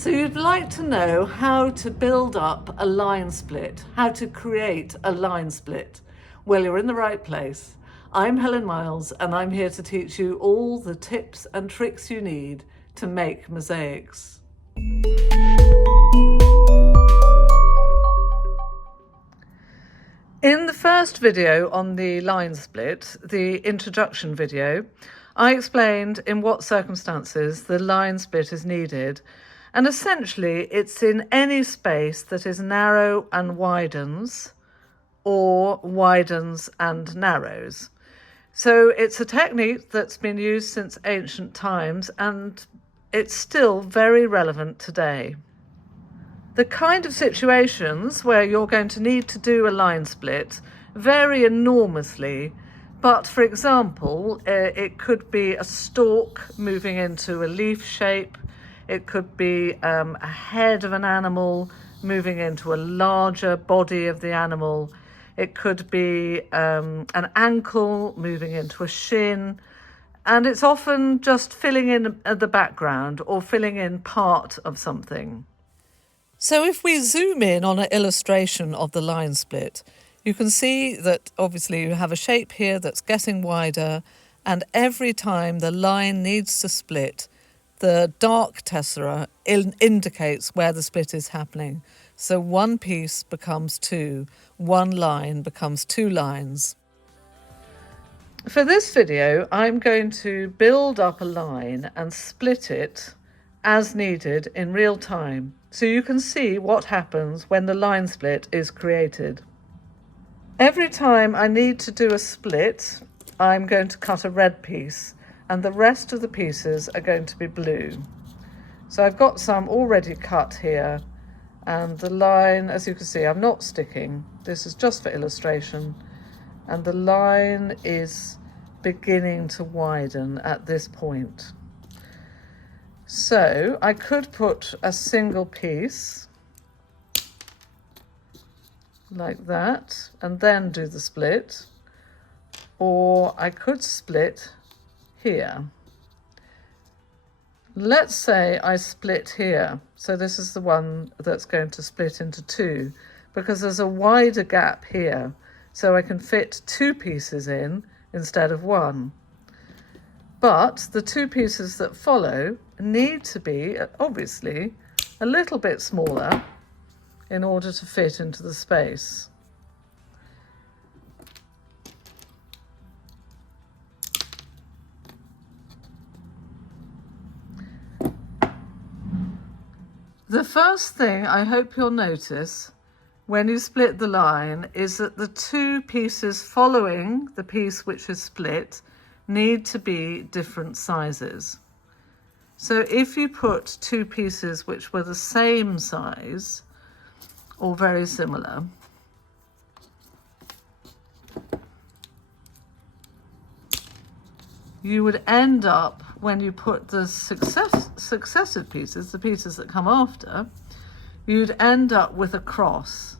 So you'd like to know how to build up a line split, how to create a line split. Well, you're in the right place. I'm Helen Miles, and I'm here to teach you all the tips and tricks you need to make mosaics. In the first video on the line split, the introduction video, I explained in what circumstances the line split is needed. And essentially, it's in any space that is narrow and widens, or widens and narrows. So it's a technique that's been used since ancient times, and it's still very relevant today. The kind of situations where you're going to need to do a line split vary enormously. But for example, it could be a stalk moving into a leaf shape. It could be a head of an animal moving into a larger body of the animal. It could be an ankle moving into a shin. And it's often just filling in the background or filling in part of something. So if we zoom in on an illustration of the line split, you can see that obviously you have a shape here that's getting wider, and every time the line needs to split, the dark tessera indicates where the split is happening. So one piece becomes two, one line becomes two lines. For this video, I'm going to build up a line and split it as needed in real time, so you can see what happens when the line split is created. Every time I need to do a split, I'm going to cut a red piece, and the rest of the pieces are going to be blue. So I've got some already cut here, and the line, as you can see, I'm not sticking. This is just for illustration, and the line is beginning to widen at this point. So I could put a single piece like that and then do the split, or I could split here. Let's say I split here. So this is the one that's going to split into two, because there's a wider gap here, so I can fit two pieces in instead of one. But the two pieces that follow need to be, obviously, a little bit smaller in order to fit into the space. The first thing I hope you'll notice when you split the line is that the two pieces following the piece which is split need to be different sizes. So if you put two pieces which were the same size or very similar, you would end up, when you put the successive pieces, the pieces that come after, you'd end up with a cross.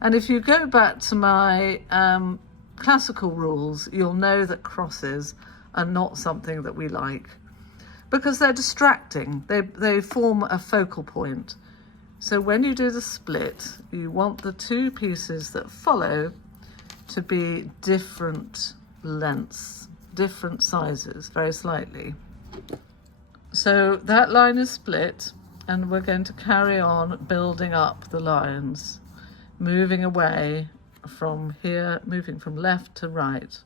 And if you go back to my classical rules, you'll know that crosses are not something that we like, because they're distracting. They form a focal point. So when you do the split, you want the two pieces that follow to be different lengths, different sizes, very slightly. So that line is split, and we're going to carry on building up the lines, moving away from here, moving from left to right.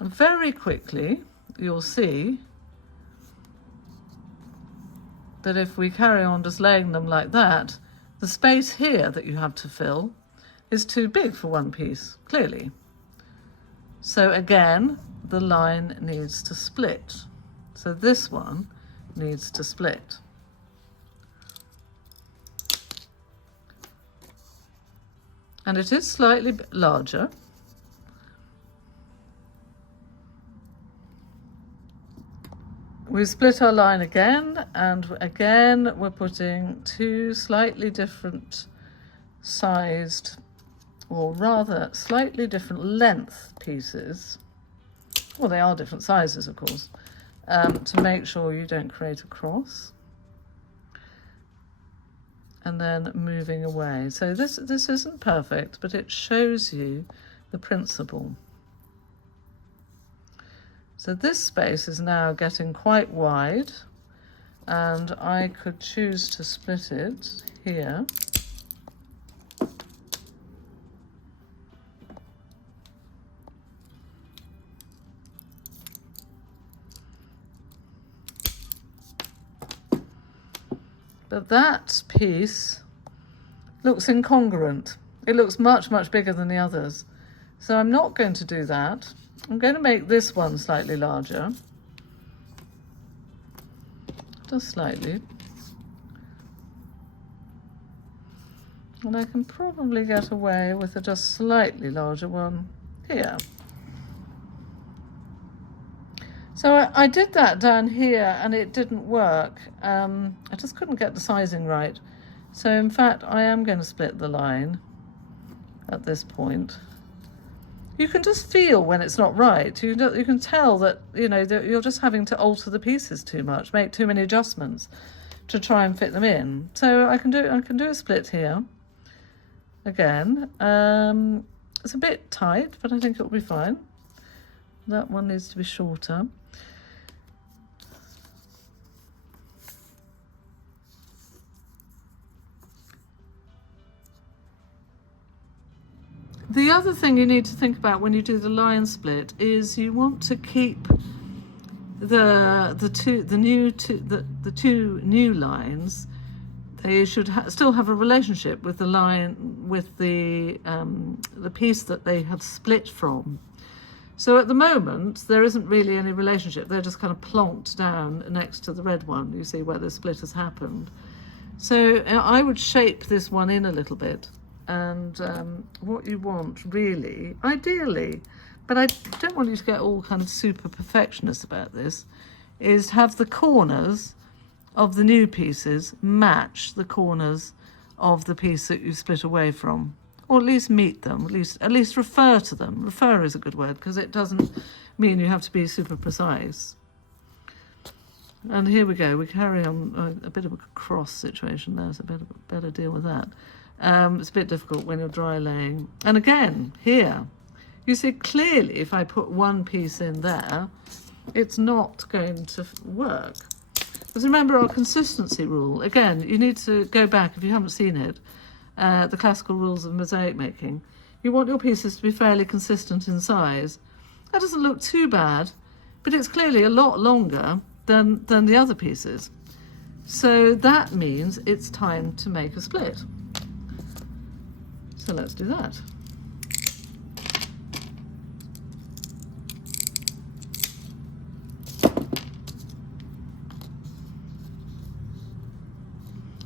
And very quickly, you'll see that if we carry on just laying them like that, the space here that you have to fill is too big for one piece, clearly. So again, the line needs to split. So this one needs to split. And it is slightly larger. We split our line again, and again we're putting two slightly different sized, or rather slightly different length pieces. Well, they are different sizes, of course, to make sure you don't create a cross. and then moving away. So this isn't perfect, but it shows you the principle. So this space is now getting quite wide, and I could choose to split it here. But that piece looks incongruent. It looks much, much bigger than the others. So I'm not going to do that. I'm going to make this one slightly larger. Just slightly. And I can probably get away with a just slightly larger one here. So I did that down here and it didn't work. I just couldn't get the sizing right. So in fact, I am going to split the line at this point. You can just feel when it's not right. You can tell that, you know, that you're just having to alter the pieces too much, make too many adjustments to try and fit them in. So I can do a split here. Again, it's a bit tight, but I think it'll be fine. That one needs to be shorter. The other thing you need to think about when you do the line split is you want to keep the two new lines. They should still have a relationship with the line, with the piece that they have split from. So at the moment there isn't really any relationship. They're just kind of plonked down next to the red one. You see where the split has happened. So I would shape this one in a little bit. And what you want really, ideally, but I don't want you to get all kind of super perfectionist about this, is to have the corners of the new pieces match the corners of the piece that you split away from, or at least meet them, at least refer to them. Refer is a good word because it doesn't mean you have to be super precise. And here we go, we carry on a bit of a cross situation there, so better deal with that. It's a bit difficult when you're dry laying. And again, here, you see clearly if I put one piece in there, it's not going to work. Because remember our consistency rule. Again, you need to go back, if you haven't seen it, the classical rules of mosaic making. You want your pieces to be fairly consistent in size. That doesn't look too bad, but it's clearly a lot longer than the other pieces. So that means it's time to make a split. So let's do that.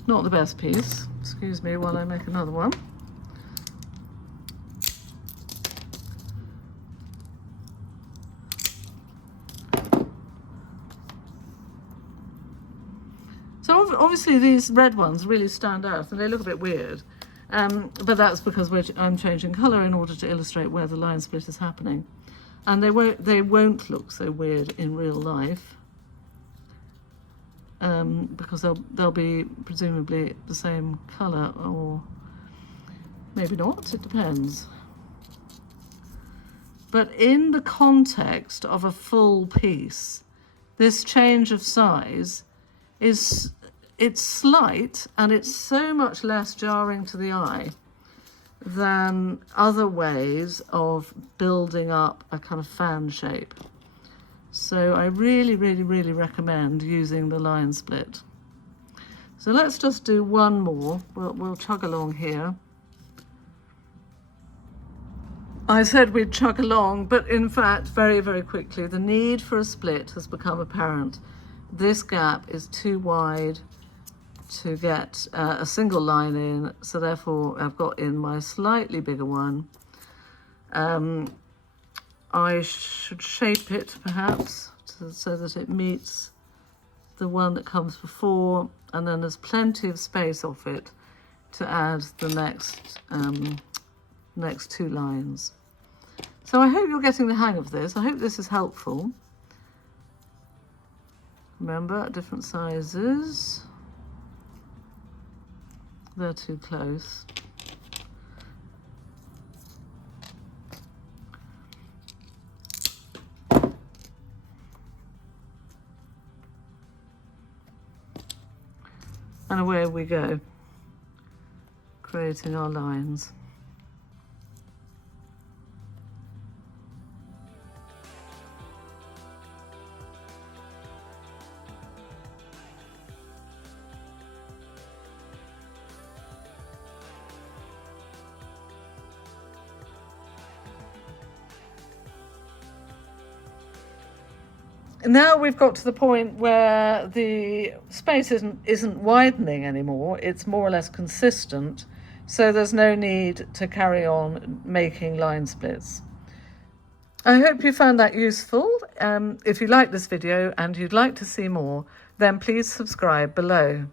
Not the best piece. Excuse me while I make another one. So obviously these red ones really stand out and they look a bit weird. But that's because I'm changing colour in order to illustrate where the line split is happening. And they won't look so weird in real life. Because they'll be presumably the same colour, or maybe not, it depends. But in the context of a full piece, this change of size it's slight, and it's so much less jarring to the eye than other ways of building up a kind of fan shape. So I really, really, really recommend using the line split. So let's just do one more. We'll chug along here. I said we'd chug along, but in fact, very, very quickly, the need for a split has become apparent. This gap is too wide to get a single line in, so therefore I've got in my slightly bigger one. I should shape it perhaps so that it meets the one that comes before, and then there's plenty of space off it to add the next two lines. So I hope you're getting the hang of this. I hope this is helpful. Remember, different sizes. they're too close. And away we go, creating our lines. Now we've got to the point where the space isn't widening anymore, it's more or less consistent, so there's no need to carry on making line splits. I hope you found that useful. If you like this video and you'd like to see more, then please subscribe below.